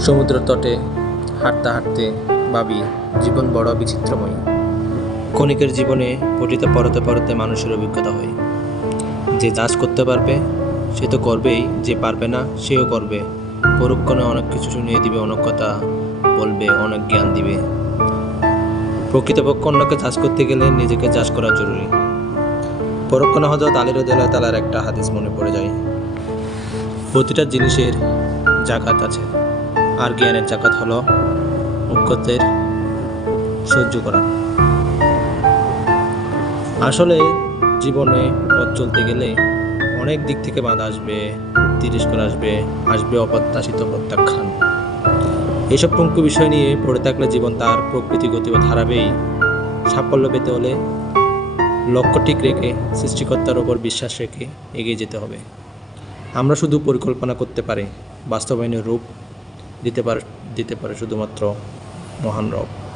সমুদ্র তটে হাঁটতে হাঁটতে ভাবি, জীবন বড় বিচিত্রময়। ক্ষণিকের জীবনে পঠিত পরতে পরতে মানুষের অভিজ্ঞতা হয়। যে চাষ করতে পারবে, সে তো করবেই, যে পারবে না, সেও করবে। পরক্ষণে অনেক কিছু শুনিয়ে দিবে, অনেক কথা বলবে, অনেক জ্ঞান দিবে। প্রকৃতপক্ষে অন্যকে চাষ করতে গেলে নিজেকে চাষ করা জরুরি। পরক্ষণে হজরত আলী রদুল্লাহ তালার একটা হাদিস মনে পড়ে যায়। প্রতিটা জিনিসের জাকাত আছে। আর জ্ঞানের জাকাত হলো মুখ্যতের সহ্য করা। আসলে জীবনে পথ চলতে গেলে অনেক দিক থেকে বাধা আসবে, তিরস্কার আসবে আসবে অপ্রত্যাশিত প্রত্যাখ্যান। এসব পঙ্কু বিষয় নিয়ে পড়ে থাকলে জীবন তার প্রকৃতি গতিপথ হারাবেই। সাফল্য পেতে হলে লক্ষ্য ঠিক রেখে সৃষ্টিকর্তার ওপর বিশ্বাস রেখে এগিয়ে যেতে হবে। আমরা শুধু পরিকল্পনা করতে পারি, বাস্তবায়নের রূপ দিতে পারে দিতে পারে শুধুমাত্র মহান রব।